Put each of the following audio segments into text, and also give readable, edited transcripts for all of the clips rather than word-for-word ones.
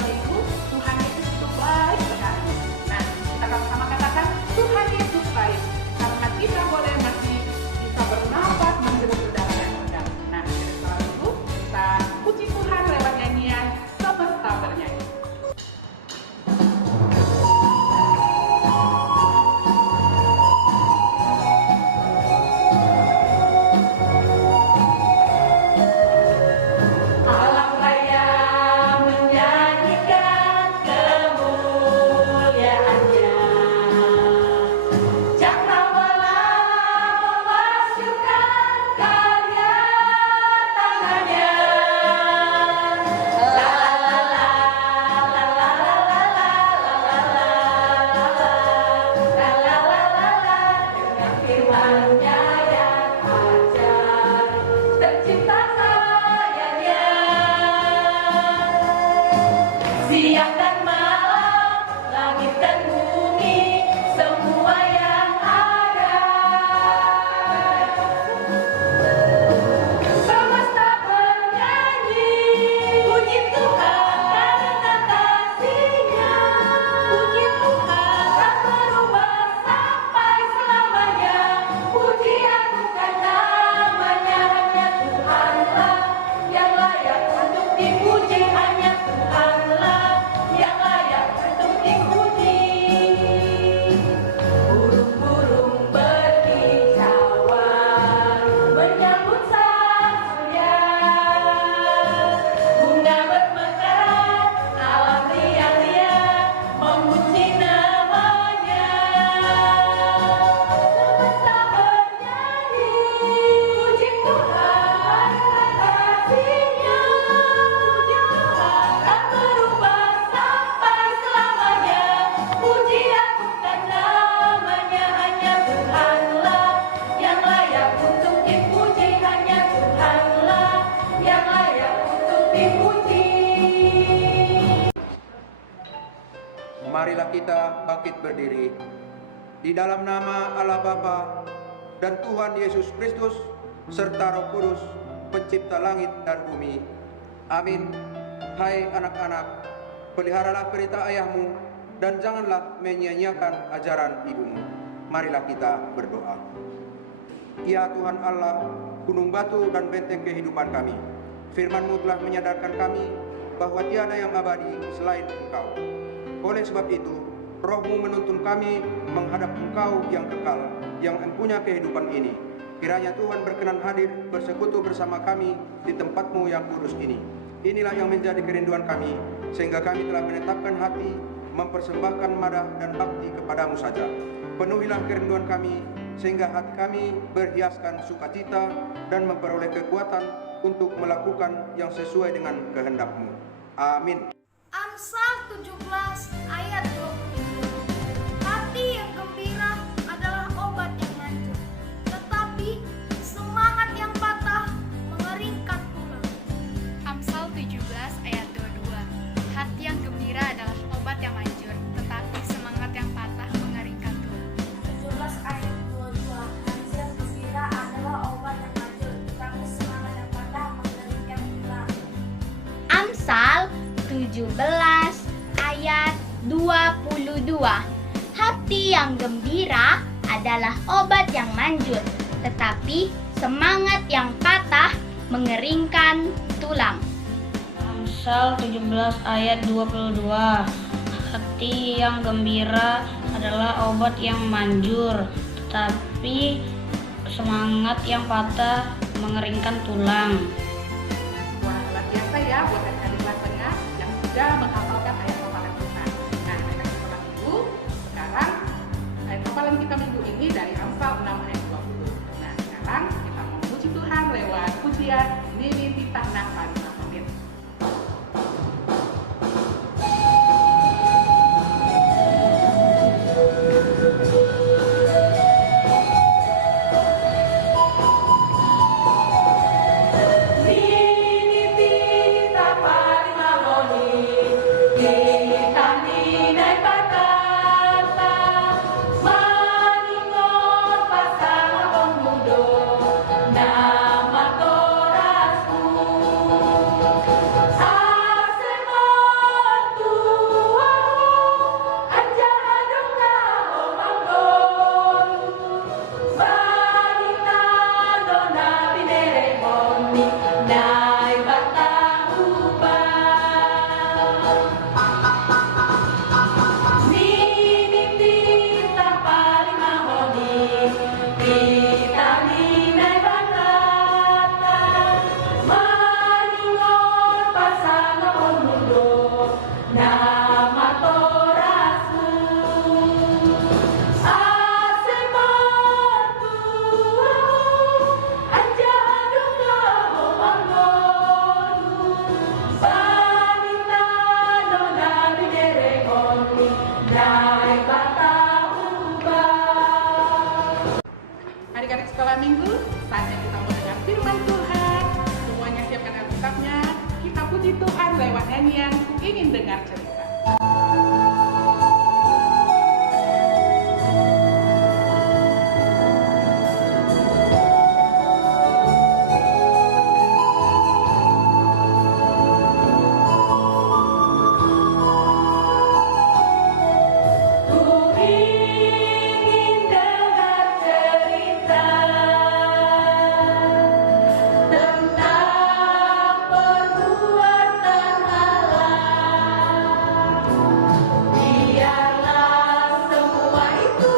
Bapak Ibu, Tuhan Yesus itu baik sekali. Nah, kita akan sama katakan Tuhan Yesus baik, karena kita boleh masih bisa bernapas menghirup udara yang segar. Nah, setelah itu kita puji Tuhan lewat nyanyian Semesta Bernyanyi. Siang dan malam, langit dan bumi, semua yang ada. Semesta bernyanyi, puji Tuhan karena kasih-Nya. Puji Tuhan tak berubah sampai selamanya. Pujian bukan namanya, hanya Tuhanlah yang layak untuk dipuji, hanya Tuhanlah yang layak untuk dipuji. Burung-burung berkicauan menyambut sang surya, bunga bermekaran, alam liar-liar memuji namanya. Semesta bernyanyi, puji Tuhan karena kasih-Nya. Puji Tuhan tak berubah sampai selamanya. Pujian bukan namanya, hanya Tuhanlah yang layak untuk dipuji, hanya Tuhanlah yang layak untuk dipuji. Marilah kita bangkit berdiri di dalam nama Allah Bapa dan Tuhan Yesus Kristus serta Roh Kudus, pencipta langit dan bumi. Amin. Hai anak-anak, peliharalah perintah ayahmu dan janganlah menyia-nyiakan ajaran ibumu. Marilah kita berdoa. Ya Tuhan Allah, gunung batu dan benteng kehidupan kami, firman-Mu telah menyadarkan kami bahwa tiada yang abadi selain Engkau. Oleh sebab itu, Roh-Mu menuntun kami menghadap Engkau yang kekal, yang empunya kehidupan ini. Kiranya Tuhan berkenan hadir bersekutu bersama kami di tempat-Mu yang kudus ini. Inilah yang menjadi kerinduan kami, sehingga kami telah menetapkan hati mempersembahkan madah dan bakti kepadamu saja. Penuhilah kerinduan kami, sehingga hati kami berhiaskan sukacita dan memperoleh kekuatan untuk melakukan yang sesuai dengan kehendak-Mu. Amin. Amsal 17 ayat 20. Hati yang gembira adalah obat yang manjur, tetapi semangat yang patah mengeringkan tulang. Amsal 17 ayat 22. Hati yang gembira adalah obat yang manjur, tetapi semangat yang patah mengeringkan tulang. 17 ayat 22. Hati yang gembira adalah obat yang manjur, tetapi semangat yang patah mengeringkan tulang. Amsal 17 ayat 22. Hati yang gembira adalah obat yang manjur, tetapi semangat yang patah mengeringkan tulang. Amsal 17 ayat 22. Hati yang gembira adalah obat yang manjur, tetapi semangat yang patah mengeringkan tulang. Wah, luar biasa ya buat adik-adik kelas tengah yang sudah menghafalkan ayat hafalan kita. Nah, adik-adik kelas Ibu, sekarang ayat hafalan kita minggu ini dari Amsal 6 ayat 20. Nah, sekarang kita memuji Tuhan lewat pujian Nini Titah Nafas. Amin. Minggu, saatnya kita mendengar firman Tuhan. Semuanya siapkan Alkitabnya. Kita puji Tuhan lewat nyanyian Ku Ingin Dengar Cerita. Ku ingin dengar cerita tentang perbuatan Allah. Biarlah semua itu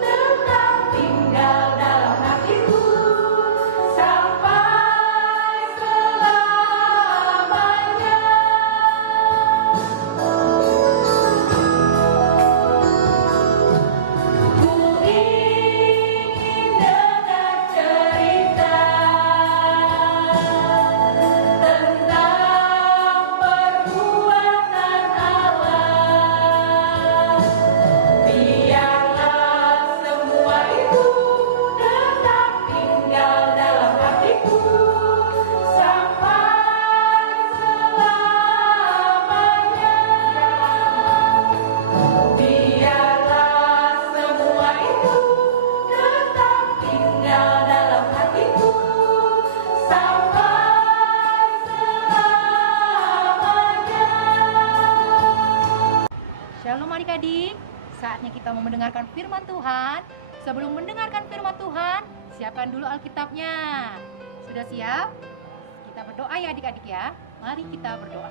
tetap tinggal dalam hatiku sampai selamanya. Ku ingin dengar cerita tentang perbuatan Allah. Biarlah semua itu tetap tinggal dalam hatiku sampai selamanya. Biarlah semua itu tetap tinggal dalam hatiku sampai selamanya. Shalom adik-adik, saatnya kita mau mendengarkan firman Tuhan. Sebelum mendengarkan firman Tuhan, siapkan dulu Alkitabnya. Sudah siap? Kita berdoa ya adik-adik ya. Mari kita berdoa.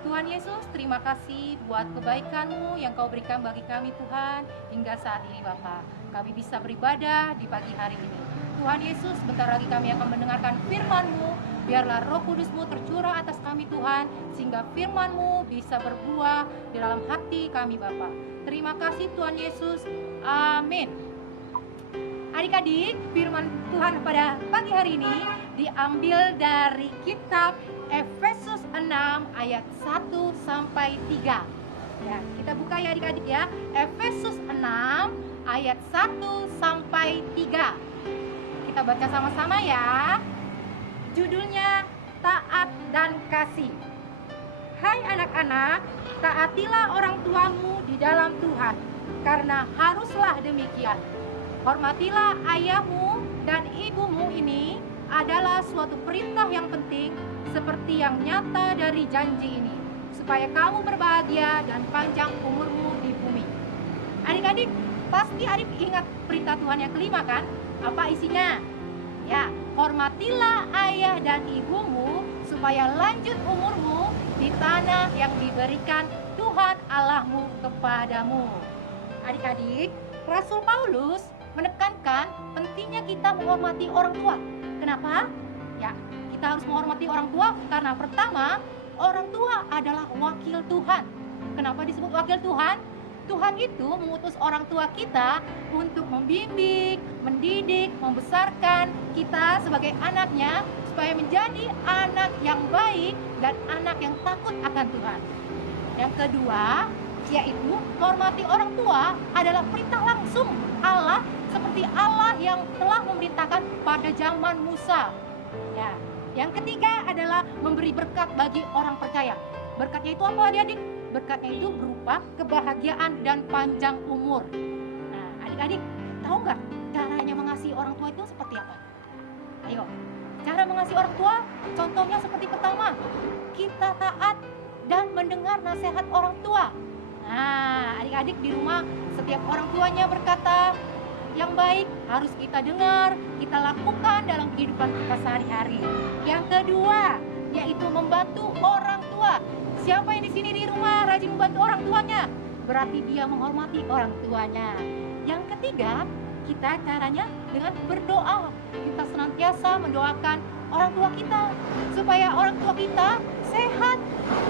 Tuhan Yesus, terima kasih buat kebaikan-Mu yang Kau berikan bagi kami Tuhan hingga saat ini Bapa. Kami bisa beribadah di pagi hari ini. Tuhan Yesus, bentar lagi kami akan mendengarkan firman-Mu. Biarlah Roh Kudus-Mu tercurah atas kami Tuhan, sehingga firman-Mu bisa berbuah di dalam hati kami Bapa. Terima kasih Tuhan Yesus. Amin. Adik-adik, firman Tuhan pada pagi hari ini diambil dari kitab Efesus 6 ayat 1 sampai 3. Ya, kita buka ya adik-adik ya. Efesus 6 ayat 1 sampai 3. Kita baca sama-sama ya. Judulnya Taat dan Kasih. Hai anak-anak, taatilah orang tuamu di dalam Tuhan, karena haruslah demikian. Hormatilah ayahmu dan ibumu, ini adalah suatu perintah yang penting seperti yang nyata dari janji ini, supaya kamu berbahagia dan panjang umurmu di bumi. Adik-adik, pasti adik ingat perintah Tuhan yang kelima kan? Apa isinya? Ya, hormatilah ayah dan ibumu supaya lanjut umurmu di tanah yang diberikan Tuhan Allahmu kepadamu. Adik-adik, Rasul Paulus menekankan pentingnya kita menghormati orang tua. Kenapa? Ya, kita harus menghormati orang tua karena pertama, orang tua adalah wakil Tuhan. Kenapa disebut wakil Tuhan? Tuhan itu mengutus orang tua kita untuk membimbing, mendidik, membesarkan kita sebagai anaknya supaya menjadi anak yang baik dan anak yang takut akan Tuhan. Yang kedua, yaitu menghormati orang tua adalah perintah langsung Allah seperti Allah yang telah memerintahkan pada zaman Musa. Ya. Yang ketiga adalah memberi berkat bagi orang percaya. Berkatnya itu apa adik-adik? Berkatnya itu berupa kebahagiaan dan panjang umur. Nah, adik-adik tahu nggak caranya mengasihi orang tua itu seperti apa? Ayo, cara mengasihi orang tua contohnya seperti pertama, kita taat dan mendengar nasihat orang tua. Nah, adik-adik di rumah setiap orang tuanya berkata yang baik harus kita dengar, kita lakukan dalam kehidupan kita sehari-hari. Yang kedua, yaitu membantu orang tua. Siapa yang di sini di rumah rajin membantu orang tuanya? Berarti dia menghormati orang tuanya. Yang ketiga, kita caranya dengan berdoa. Kita senantiasa mendoakan orang tua kita supaya orang tua kita sehat,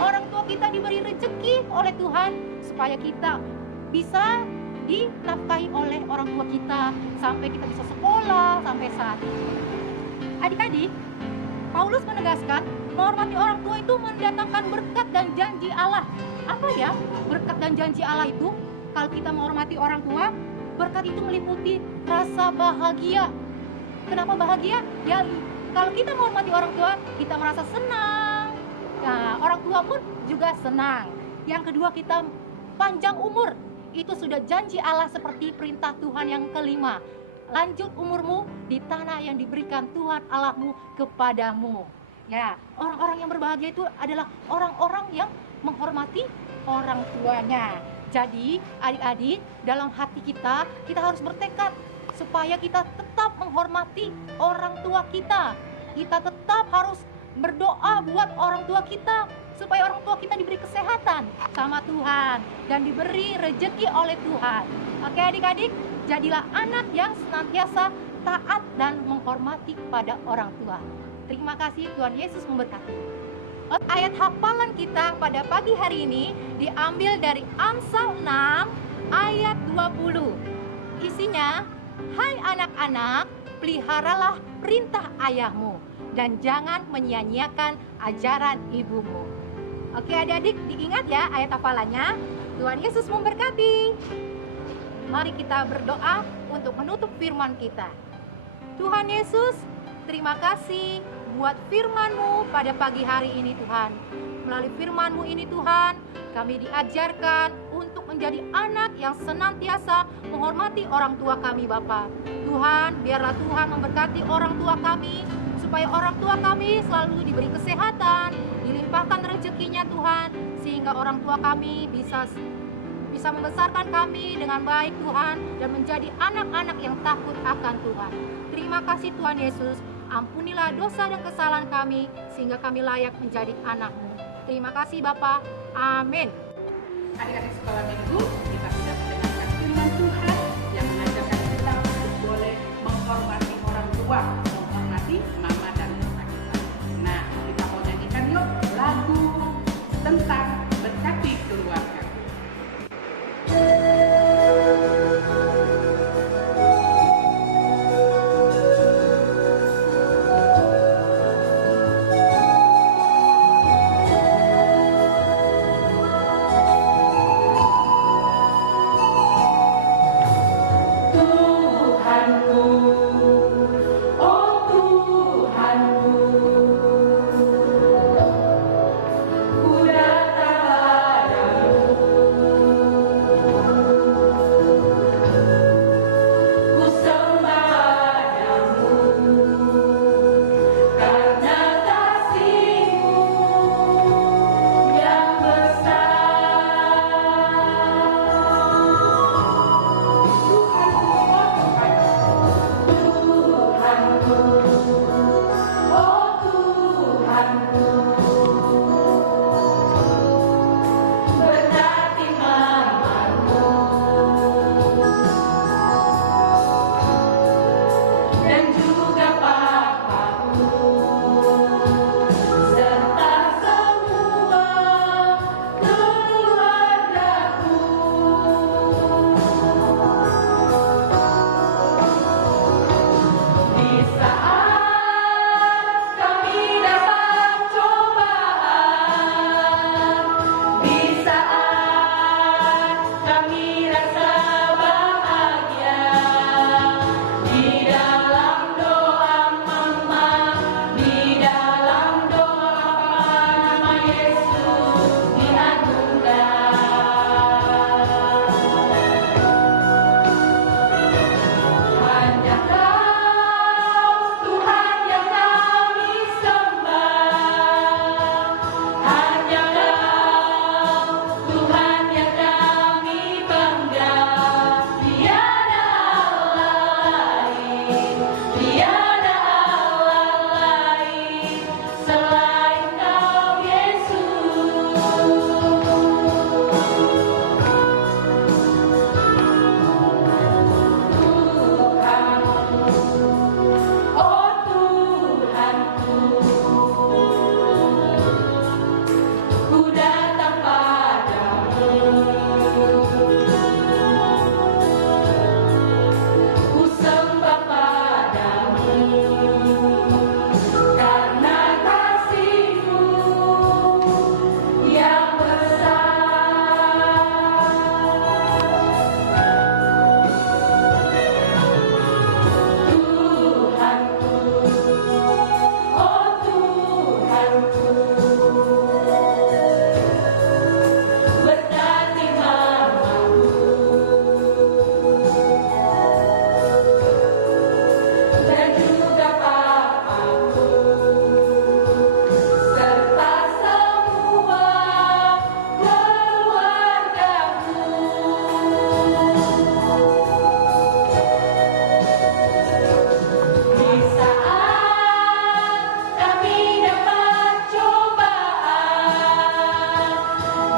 orang tua kita diberi rezeki oleh Tuhan supaya kita bisa dinafkahi oleh orang tua kita sampai kita bisa sekolah sampai saat ini. Adik-adik, Paulus menegaskan menghormati orang tua itu mendatangkan berkat dan janji Allah. Apa ya berkat dan janji Allah itu? Kalau kita menghormati orang tua, berkat itu meliputi rasa bahagia. Kenapa bahagia? Ya, kalau kita menghormati orang tua, kita merasa senang. Nah, orang tua pun juga senang. Yang kedua, kita panjang umur. Itu sudah janji Allah seperti perintah Tuhan yang kelima. Lanjut umurmu di tanah yang diberikan Tuhan Allahmu kepadamu. Ya, orang-orang yang berbahagia itu adalah orang-orang yang menghormati orang tuanya. Jadi, adik-adik, dalam hati kita harus bertekad supaya kita tetap menghormati orang tua kita. Kita tetap harus berdoa buat orang tua kita supaya orang tua kita diberi kesehatan sama Tuhan dan diberi rejeki oleh Tuhan. Oke adik-adik, jadilah anak yang senantiasa taat dan menghormati pada orang tua. Terima kasih, Tuhan Yesus memberkati. Ayat hafalan kita pada pagi hari ini diambil dari Amsal 6 ayat 20. Isinya, hai anak-anak, peliharalah perintah ayahmu dan jangan menyia-nyiakan ajaran ibumu. Oke adik-adik, diingat ya ayat hafalannya. Tuhan Yesus memberkati. Mari kita berdoa untuk menutup firman kita. Tuhan Yesus, terima kasih buat firman-Mu pada pagi hari ini Tuhan. Melalui firman-Mu ini Tuhan, kami diajarkan untuk menjadi anak yang senantiasa menghormati orang tua kami Bapa. Tuhan, biarlah Tuhan memberkati orang tua kami, supaya orang tua kami selalu diberi kesehatan, dilimpahkan rezekinya Tuhan, sehingga orang tua kami bisa membesarkan kami dengan baik Tuhan, dan menjadi anak-anak yang takut akan Tuhan. Terima kasih Tuhan Yesus. Ampunilah dosa dan kesalahan kami, sehingga kami layak menjadi anak-Mu. Terima kasih Bapa. Amin. Adik-adik sekolah minggu, kita sudah mendengarkan firman Tuhan yang mengajarkan kita untuk boleh menghormati orang tua, menghormati mama dan papa kita. Nah, kita mau nyanyikan yuk lagu tentang berkati keluarga. Tuhanku, oh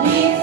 Di